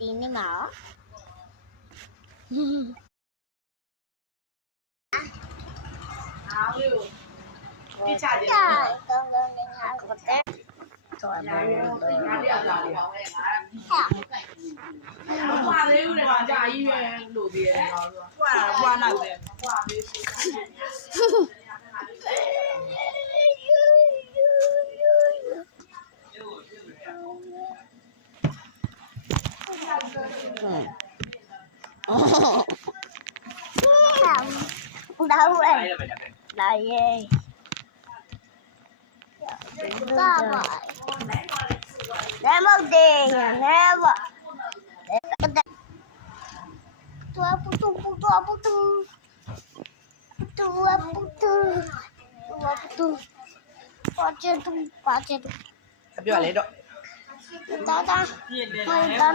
ဒီနေ့မှာအားလေးကိုပြချကြတယ် ကောင်းကောင်းလေးငါကိုတဲ့တော်ပါ ငါလေးအသားလေးပါပဲငါမပွားသေးဘူးလေကြာကြီးပဲလို့သေးတယ်ပွားတာပွားလောက်တယ်ပွားလေးđâu đây là gì có vậy để mất tiền nè vợ tua putu putu putu tua putu tua putu pace tu အပြောလေတော့ ta ta mai ta